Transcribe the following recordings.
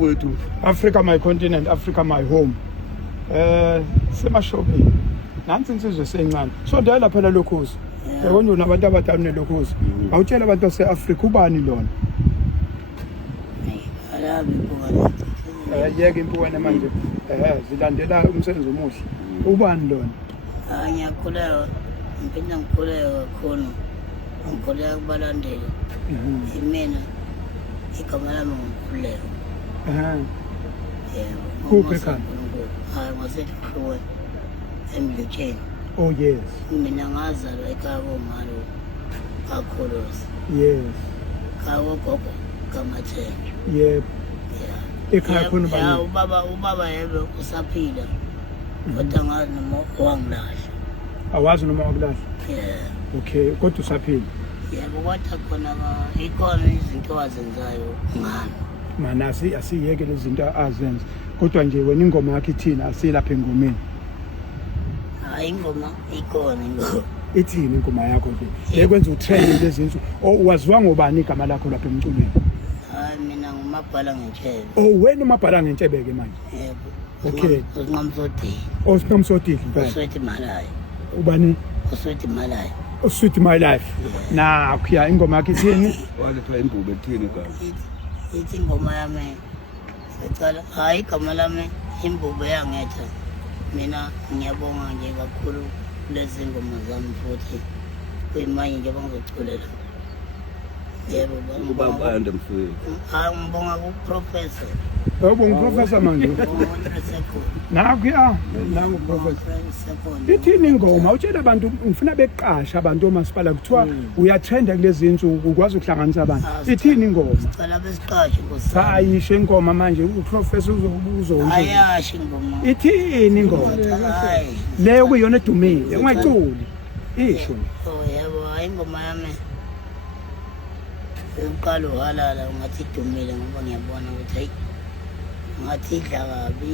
bafowethu. Africa my continent, Africa my home. Semashopini. Nansi insizwe sencane. So ndela phela lokhozi. Yabona unabantu abadala nelokhozi. Awutshela abantu base-Africa ubani lona? Alabi buka. Yeke impukane manje. Zilandela umsebenzi omuhle. Ubani lona? Ngiyakhuleka. Ngiphinda ngikhuleka kakhulu. Ngikhuleka kubalandeli. Imina igama lami ngikhuleka. Kuphi ekhaya? Hayi ngasekhruwe emlutsheni. Oh yes. Mina ngazalwa ekhaya komalo kakhulusi. Yes. Kawo gogo kamathenje. Yep. Ekhaya khona bani? Ubaba yebe usaphila. Kodwa ngazi noma wangilahla. Awazi noma wakulahla? Okay, kodwa usaphila. Yebo kodwa khona ikhona izinto azenzayo ngani. Mana asiyeke lezi zinto azenza. Kodwa nje wena ingoma yakhe ithina asilapha engomeni. Hayi ingoma ikhona ingoma. Ithini ingoma yakho nje? Ekwenza utrend lezi zinto. Waziwa ngobani igama lakho lapha emculweni? Hayi mina ngumabhala ngentshebe. Oh wena umabhala ngentshebe ke manje. Yebo. Okay. Usinqamsodile. Usinqamsodile impela. Uswethi malayo. Ubani? Uswethi malayo. Sweet my life. Na kuya ingoma yakhe ithini? Waletha imbubo ethini igama? Ithi ingoma yami. Secala hayi igama lami imbubo yangetha. Mina ngiyabonga nje kakhulu lezi ngoma zami futhi kuyimanje nje bangizoculela. Yebo ubaba ande mfowethu. Hayi ngibonga ku professor. Yebo ngiprofessor manje. Nakuya nangu professor. Ithini ingoma utshela abantu ngifuna beqasha abantu omasipala kuthiwa uyatrenda kulezi insuku ukwazi ukuhlanganisa abantu. Ithini ingoma? Cala besiqashe Nkosi. Ayisho ingoma manje uprofessor uzowusho. Ayashi ingoma. Ithini ingoma? Hayi. Leyo kuyona edumile ungayiculi. Isho. Oh yebo hayi ingoma yami. Uqala uhalala ungathi idumile ngoba ngiyabona ukuthi hayi ngathi idla kabi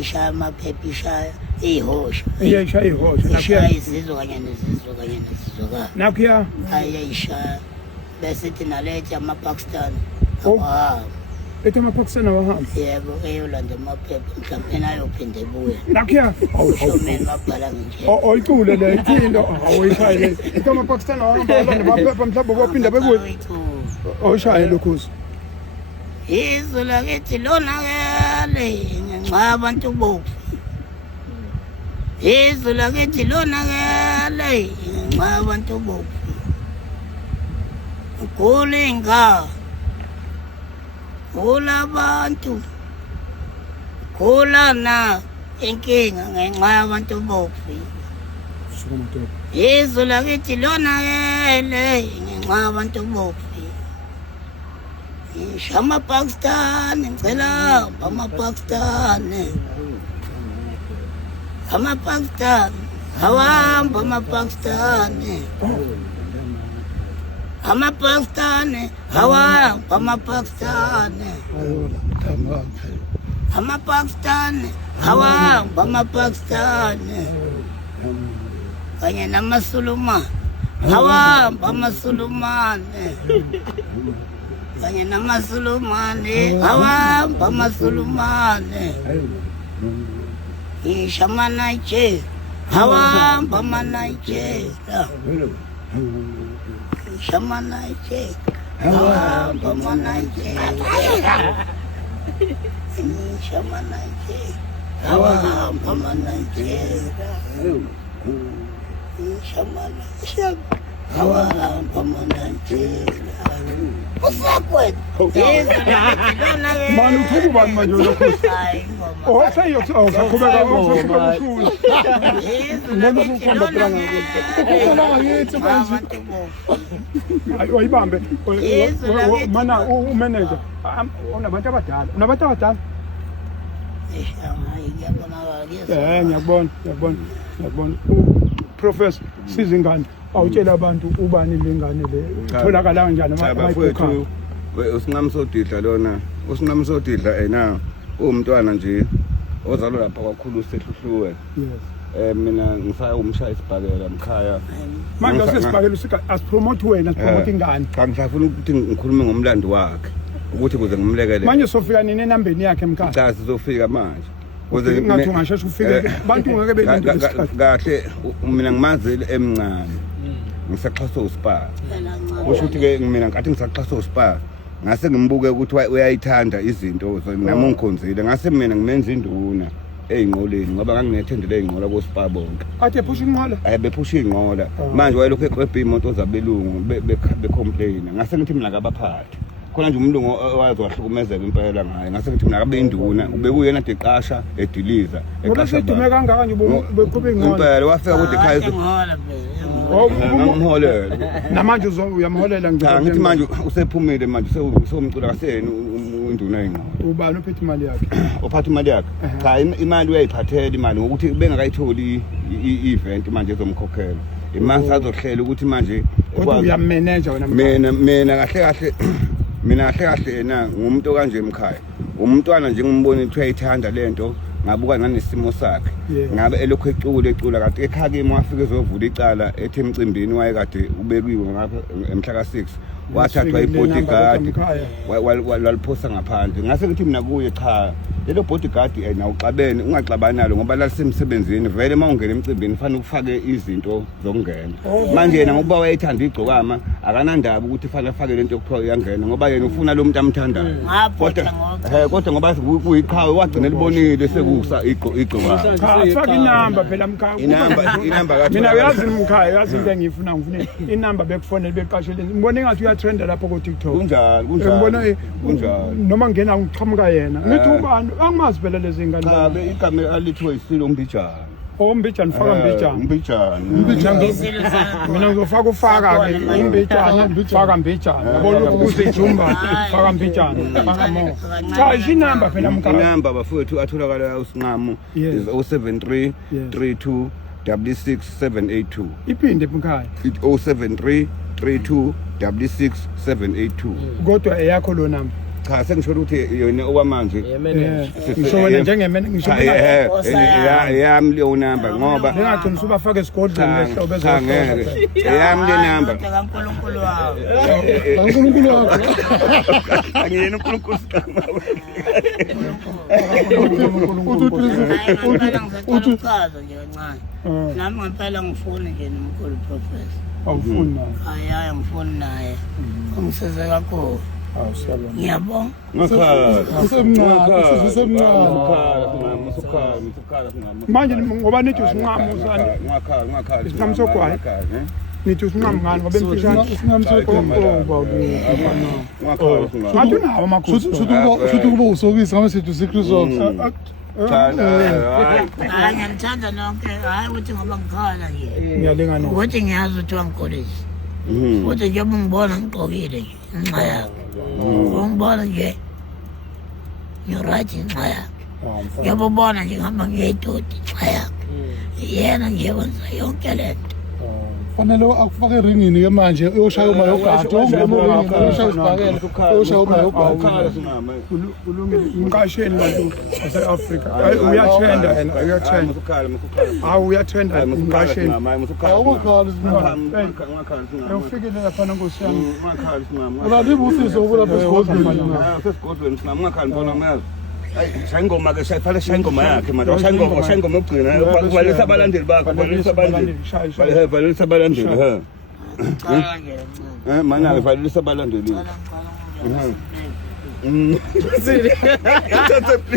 isha amaphepha isha ihosha. Isha ihosha. Nakuya izizwe kanye nezizwe. Nakuya ayisha bese thina lethi amaPakistan. Ethi amaPakistan awahamba. Yebo eyolanda amaphepha mhlawumbe ayophinde ebuye. Nakuya Awushomeni babhala nje. Oyicule le ithindo awuyishayile. Ethi amaPakistan awahamba alanda amaphepha mhlawumbe bophinde bebuye. Oyishaye lokhuzi. Izwe lakithi lonakele ngenxa abantu bokufi. Izwe lakithi lonakele ngenxa abantu bokufi. Kulinga kulabantu kulana inkinga ngenxa yabantu bokufi. Izwe lakithi lonakele ngenxa yabantu bokufi. Shama Pakistan, ngicela amaPakistan. AmaPakistan, awamba amaPakistan. AmaPakistan, awamba amaPakistan. AmaPakistan, awamba amaPakistan. Kanye namaSulumane, awamba amaSulumane. Kanye namaSulumane, awamba amaSulumane. Ishama Nigeria, awamba amaNigeria. Ishama Nigeria, awamba amaNigeria. Ishama Nigeria, awamba amaNigeria. Ishama Nigeria, awamba amaNigeria. Manu tuku bani manje lokhuzi. Say yokuqhubeka ngokusuka ushulu. Noma ukhomba planga ukukhulanga yithi manje. Ayibambe. Mana umanager. Unabantu abadala. Ngiyabona. Professor Sizingane awutshela abantu ubani lengane le tholakala kanjani bafowethu usinqamsodidla lona usinqamsodidla ena umntwana nje ozalwa lapha kwakhulu uSehluhluwe. Mina ngisaya umshaya isibhakela mkhaya manje sesibhakela usika asipromote wena asipromote ingane ngangifuna ukuthi ngikhulume ngomlando wakhe ukuthi kuze ngimlekele manje sofika nini enambeni yakhe mkhaya cha sizofika manje ngathi ungasheshe ufike bantu ngeke belinde isikhathi kahle mina ngimazile emncane ngisaxhaswa uSpa kusho ukuthi ke mina ngathi ngisaxhaswa uSpa ngase ngimbuke ukuthi uyayithanda izinto nami ungikhonzile ngase mina ngimenza induna eyinqoleni ngoba nganginethendele eyinqola koSpa bonke athe phusha inqola bephusha inqola manje wayelokhu eqwebha imoto zabelungu becomplain ngase ngithi mina kabaphathi khona nje umlungu owazi wahlukumezeka impela ngaye ngase ngithi mina kabe induna ubekuyena deqasha ediliza eqasha dume kangaka nje bekhupha inqola impela wafika kude ekhaya ngimholela namanje uyamholela ngithi manje usephumile manje usomcula kaseni induna eyinqola ubani uphethe imali yakhe uphatha imali yakhe cha imali uyayiphathela imali ngokuthi bengakayitholi i-event manje ezomkhokhela imali sazohlela ukuthi manje kodwa uyamanager wena mina kahle kahle yena ngumuntu kanje emkhaya umntwana nje ngimbona ukuthi uyayithanda lento ngabuka nanesimo sakhe ngabe elokhu ecula kade ekhakimi wafika ezovula icala ethi emcimbini wayekade ubekiwe ngapha emhla ka6 wathathwa ibodyguard waliphosa ngaphandle ngase ngithi mina kuye cha lelo bodyguard nawuxabene ungaxabani nalo ngoba lalisemsebenzini vele mawungena emcimbini fanele ufake izinto zokungena manje yena ngoba wayethanda igcokama akanandaba ukuthi fanele afake lento yokuthiwa uyangena ngoba yena ufuna lo muntu amthandayo kodwa ngoba kuyiqhawe wagcina libonile sekusa igcokama faka inamba phela mkhaya inamba kathi mina uyazi mkhaya uyazi into engifuna inamba bekufonela beqashele ngibone ngathi uyatrenda lapho ku TikTok kunjani ngibona noma ngena ngiqhamuka yena ngithi ubani angimazi phela lezi ngane cha igama alithiwe isilo Mbijana Mbijana faka Mbijana mina ngizofaka ufaka ke Mbijana faka Mbijana yabona ukuthi ijumba faka Mbijana faka mo cha inamba phela mkhaya inamba bafowethu atholakala usinqamo is 073 32 66782 iphinde mkhaya 073 32 66782 kodwa eyakho lo namba cha sengisho ukuthi yona okwamanje ngisho wena njengemene ngisho yami leyo number ngoba ngingagcina usubafaka esigodlweni lehlo bezongeke yami le number kaNkulunkulu wabo uNkulunkulu wakho angiyena uNkulunkulu uthi uchaza nje kancane nami ngempela ngifuna nje nomkhulu professor awufuni naye hayi ngifuni naye ungisize kakhulu ngiyabonga manje ngoba nithi usinqamo usani isinqamo sogwayi nithi usinqamo ngani ngoba emfishane isinqamo ngathi unawo amakhosi shuthi kuba usokisi ngame sithi usikrisos hayi ngiyamthanda nonke hayi ukuthi ngoba ngikhala nje ngiyalingana ukuthi ngiyazi ukuthi wangigolisa ukuthi njengoba ungibona ngigqokile nje inxa yakhe ungibona nje ngiyoright inxa yakhe njengoba ubona nje ngihamba ngiyedodi inxa yakhe yena nje wenza yonke le nto fanele akufake eringini ke manje uyoshaya uma yogadi uyoshaya isibhakela uyoshaya uma yogadi kulungile umqasheni bantu base-Afrika uyathenda yena uyathenda hawu uyathenda umqasheni awukhali ufikile laphana nkosi yami ulalibe usizo ukulapha esigodlweni singamungakhali mbona umayazi shayingoma ke shayifale shayingoma yakhe manje shayingoma yokugcina ubalisa abalandeli bakho balisa abalandeli mana ke balisa abalandeli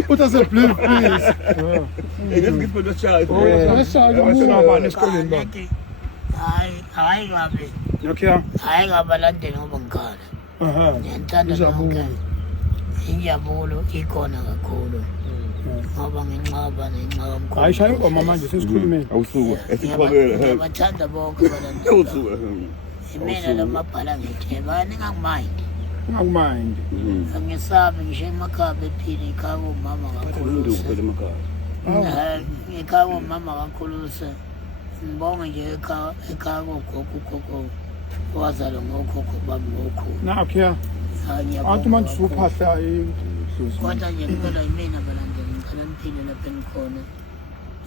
utase please ngizipho shaya abanye esikoleni ba hayi ngabe okay hayi ngabalandeli ngoba ngikhala ngiyantanda nonke injabulo ikhona kakhulu ngoba nginqaba nenqaba hayi shaya ingoma manje sesikhulumeni awusuka esiqhobela ngiyabathanda bonke abalandeli awusuka imina lamabhala ngitheba ningangimayindi ungakumandi angisabe ngisho emakhaya bephile ikhaya komama kakhulu ekhaya komama kakhulu ngibonge nje ekhaya kogogo wazalwa ngokhokho bami ngokhulu nakho athi manje usuphahla kodwa nje ngicela yimina abalandeli ngicela niphile lapha enikhona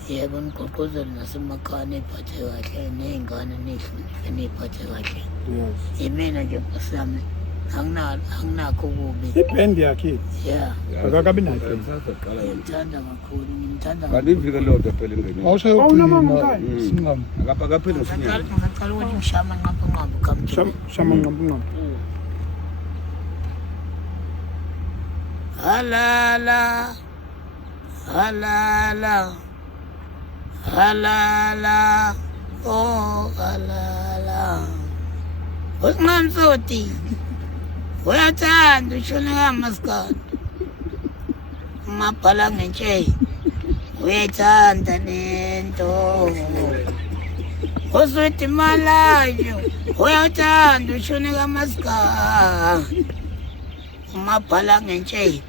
yebo nigqugquzele nasemakhaya niphathe kahle ney'ngane nihloniphe niy'phathe kahle yimina nje Nkosi yami anginakho kubi. ibhendi yakhe Yeah. akakabi nayo Sasaqala yona. Ngimthanda kakhulu, ngimthanda Kanti ivike lodwa phela ingene. Awushaye Awunamanga uphini ekhaya? singam. Akaphela ngisinyama. ngicela ukuthi ngishama nqapha kamthulu. shama nqampu Halala, halala, halala, oh halala. Usingamsoti, uyathanda ushone ngamaskandi. Umabhala ngentshe, uyayithanda lento. Usuthi malayo, uyathanda ushone ngamaskandi. Umabhala ngentshe,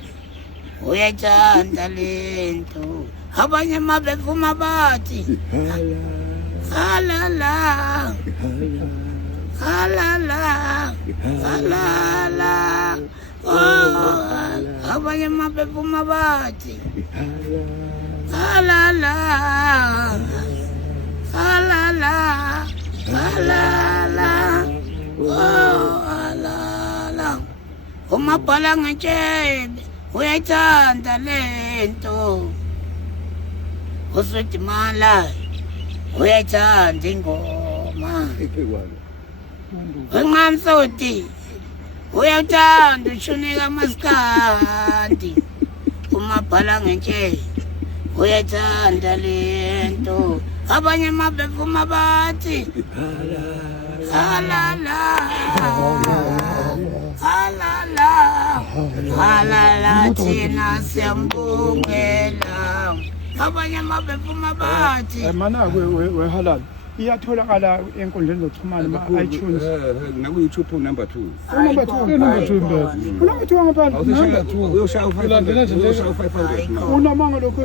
uyayithanda lento. Abanye mabevuma bathi halala halala halala oh abanye mabevuma bathi halala halala halala oh halala umabhala ngentshe uyayithanda lento. Usuthi mala uyayithanda ingoma. Ungamsoti uyayithanda ushunika maskandi. Umabhala ngentshe uyayithanda lento. Abanye mabevuma bathi halala halala halala thina siyambongela. Abanye mabevuma bathi mana we halal iyatholakala enkundleni zokuxhumana ma-iTunes naku-YouTube number 2. number 2 number 2 ngaphandle Uyoshaya u-500. unamanga lokho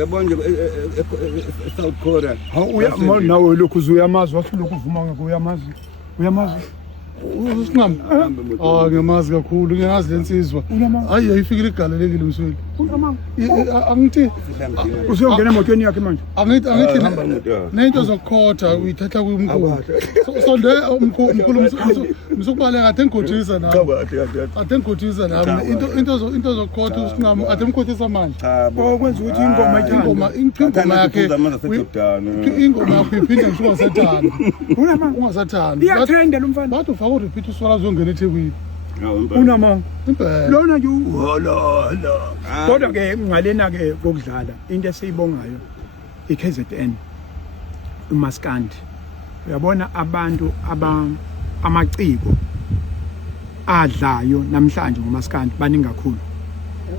Yabona nje e-South Korea. nawe lokhu uzuyamazi wathi lokhu uvuma ngakho uyamazi Singam. Ngiyamazi kakhulu ngiyazi lensizwa. Hayi ayifikile igalelekile msweli. Angithi usiyongena emotweni yakhe manje angithi nento zokukhotha uyithatha kumkhulu. Sonde umkhulu msukubaleka athe ngikhothisa nawe. Athe ngikhothisa nawe. Into zokukhotha usingam athe ngikhothisa manje. okwenza ukuthi ingoma Ingoma yakhe ingoma yakhe iphinde ngisho ungasathandi. iyatrenda lo mfana Bathi ufaka urepeat uswala zongena eThekwini. unamanga Impela. lona nje uhololo kodwa-ke ngalena-ke kokudlala into esiyibongayo i-KZN umaskandi uyabona abantu amaciko adlayo namhlanje ngomaskandi baningi kakhulu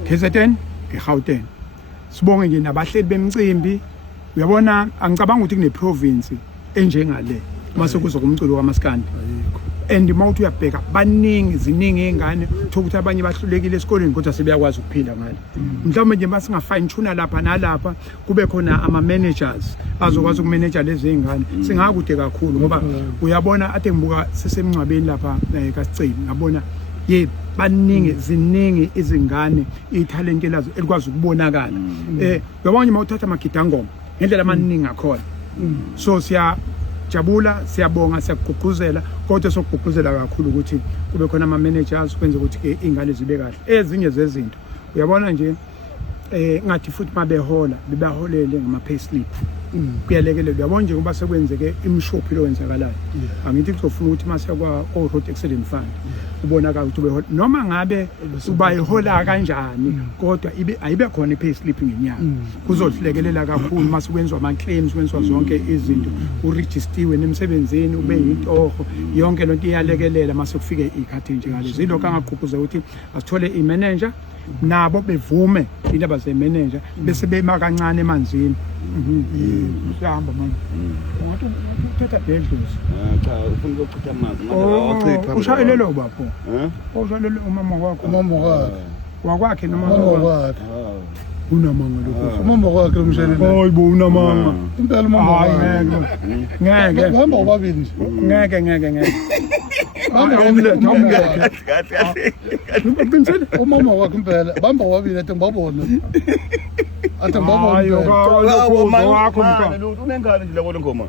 KZN eGauteng sibonge nje nabahleli bemicimbi uyabona angicabanga ukuthi kune-province enjengale mase kuzo kumculo kamaskandi and mawuthi uyabheka ziningi iy'ngane uthola ukuthi abanye bahlulekile esikoleni kodwa sebeyakwazi ukuphila ngale mhlawumbe nje masingafine tshuna lapha nalapha kube khona ama-managers azokwazi ukumeneja lezi y'ngane singakude kakhulu ngoba uyabona ade ngibuka sisemngcwabeni lapha kaSiceli ngabona ziningi izingane ithalente lazo elikwazi ukubonakala uyabona nje mawuthatha amagidangoma ngendlela amaningi akhona so jabula siyabonga siyagqugquzela kodwa sokugqugquzela kakhulu ukuthi kube khona ama-managers kwenza ukuthi iy'ngane zibe kahle ezinye zezinto uyabona nje ngathi futhi mabehola bebaholele ngama-payslip kuyalekelela uyabona nje ngoba sekwenzeke imishophi lo wenzakalayo angithi kuzofuna ukuthi masiyakwa-road accident fund ubonakala ukuthi ubehola noma ngabe ubayihola kanjani kodwa ayibe khona i-payslip ngenyanga kuzosilekelela kakhulu mase kwenziwa ama-claims kwenziwa zonke izinto urejistiwe nemsebenzini ube yintoho yonke lento iyalekelela mase kufike iy'khathi njengalezo yilokho angagqugquza ukuthi asithole i-manager nabo bevume indaba ze-manager bese bema kancane emanzini usahamba manje ungathi uthatha bendluzi Cha ufuna ukuchitha amanzi ushayelelo bapho ushayelelo umama wakho wakwakhe noma wakhe unamanga lokho umama wakhe lomshayelelo hayibo unamanga impela umama wakhe ngeke bahamba ubabili nje ngeke umama wakhe impela bahamba ubabili ade ngibabona wakho unengane nje labo ngoma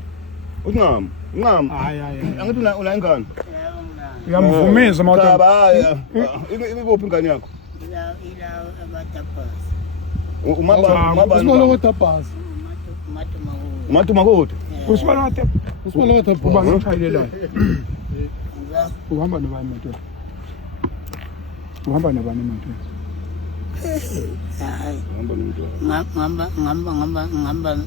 uthi ngam angithi una ingane uyamvumeza cha mawuthi hhayi ikuphi ingane yakho ila abatapasi usibalo watapasi uMatumakude usibala wathi usibalo uba watapasi ngitshayelelayo uhamba nobani emotweni uhamba nobani emotweni hayi hamba nomuntu ngihamba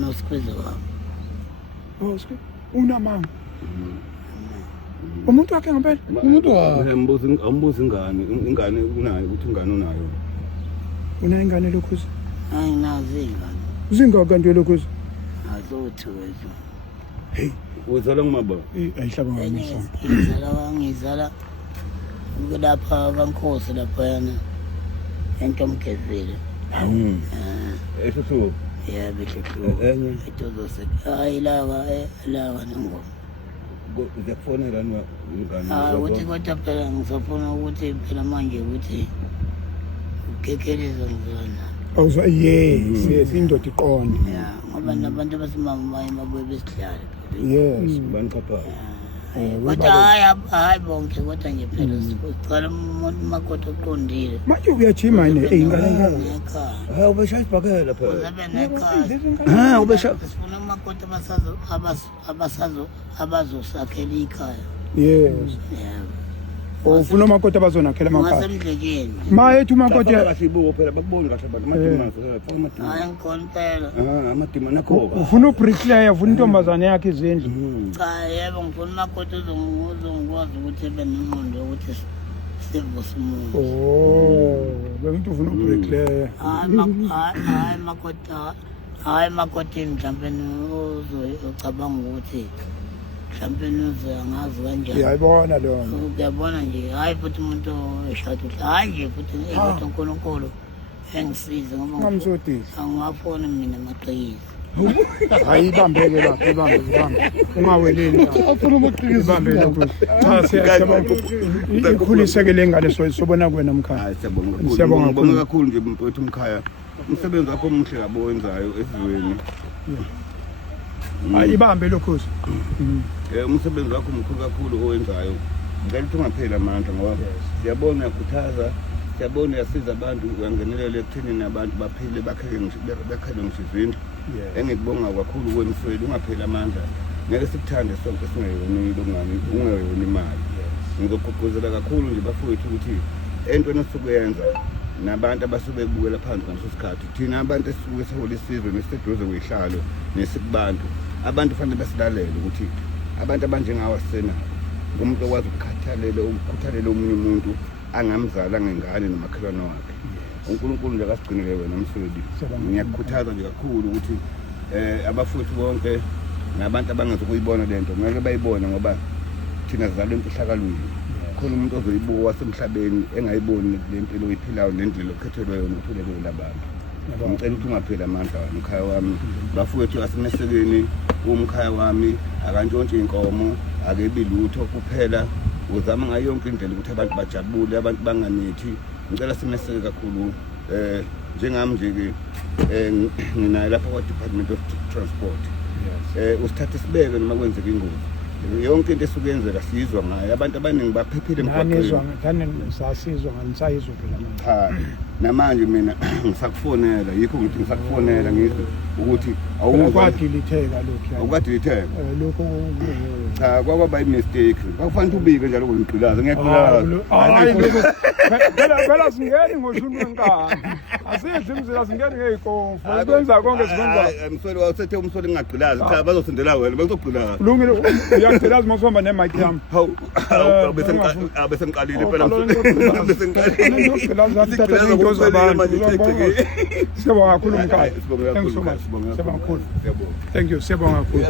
nosikwizi wami unamanga umuntu wakhe ngempela umuntu wakhe ambuza ingane unayo ukuthi ingane unayo unayo ingane lokhuzi ayinazo iy'ngane zingaki kanti lokhuzi azothu wethu hey uzala ngumaba ayihlaba ngamisa ngizala lapha kaNkosi laphayana entomgezile esho yebo enye etozose hayi laka nengoma uyakufonela hayi ukuthi kodwa phela ngisafuna ukuthi phela manje ukuthi ukekeleza ngizona awuzwa yes indoda iqonde ya ngoba nabantu basemamaye babuye besidlale yes bani papa kodwa hayi bonke kodwa nje phela sicala umakoti oqondile manje uyajima ingane ngaka hayi ubeshaya isibhakela phela uzabe nekhaya ubeshaya sifuna umakoti abazosakhela ikhaya yes yebo ufuna umakoti abazonakhela amakhaya ngasemdlekeni mayethi umakoti basibuko phela bakuboni kahle abantu amadimana hayi ngikhona phela amadimana akho ufuna ubricklayer ufuna intombazane yakhe izindlu cha yebo ngifuna umakoti uzongikwazi ukuthi ebe nengqondo yokuthi sivuse umuntu bengithi ufuna ubricklayer hayi makoti mhlawumbe uzocabanga ukuthi mhlawumbe uzangazi kanjani uyayibona leyo uyabona nje hayi futhi umuntu eshada hayi nje futhi kodwa uNkulunkulu engisize ngoba ngamsodisi angafoni mina maqhizi hayi ibambeke lapha ibambe ungaweleli afuna amaqhizi ibambe lokho cha siyabonga ikhuliseke lengane sobona kuwena mkhaya hayi siyabonga kakhulu nje mfowethu umkhaya umsebenzi wakho omuhle kabi owenzayo esizweni hayi ibambe lokho umsebenzi wakho mkhulu kakhulu owenzayo ngicela ukuthi ungapheli amandla ngoba siyabona uyakhuthaza siyabona uyasiza abantu uyangenelela ekuthenini abantu baphile bakhele ngisho izindlu engikubonga kakhulu kwemsweli ungapheli amandla ngeke sikuthande sonke ungeyona imali ngizogqugquzela kakhulu nje bafowethu ukuthi entweni esukuyenza nabantu abasuke bebukela phansi ngaleso sikhathi thina abantu esisuke sihola isizwe nesiseduze kweyihlalo nesikubantu abantu fanele basilalele ukuthi abantu abanjengawa sena umuntu okwazi ukukhuthalela omunye umuntu angamzala ngengane nomakhelwane wakhe uNkulunkulu nje akasigcinele wena Msweli ngiyakukhuthaza nje kakhulu ukuthi abafowethu bonke nabantu abangazukuyibona lento ngeke bayibone ngoba thina sizalwe emfihlakalweni khona umuntu ozoyibuka wasemhlabeni engayiboni lempilo oyiphilayo nendlela okhethelwe yona ukuthulelela abantu ngicela ukuthi ungapheli amandla umkhaya wami bafowethu asemesekeni umkhaya wami akantshontshe inkomo akebi lutho kuphela uzama ngayo yonke indlela ukuthi abantu bajabule abantu banganithi ngicela simeseke kakhulu njengami nje ke nginayo lapha kwa Department of Transport usithathe sibeke noma kwenzeka ingozi yonke into esukuyenzeka sizwa ngayo abantu abaningi baphephile emgwaqweni sasizwa nganisayizwa phela manje cha namanje mina ngisakufonela yikho ngithi ngisakufonela ngizwe ukuthi awukwadilitheka lokho awukwadilitheka lokho cha kwaba i-mistake kwakufanele ubike njalo ngigqilaza ngiyagqilaza hayi phela singeni ngoshumi wenkani asidli imizila singeni ngey'kofu kwenza konke sikwenza Msweli wawusethe umsweli ngingagqilaza cha bazosindela wena bezogqilaza kulungile uyagqilaza uma usihamba ne-mic yami bese ngiqalile phela bese ngiqalile siyabonga kakhulu mkhaya thank you so much siyabonga kakhulu thank you siyabonga kakhulu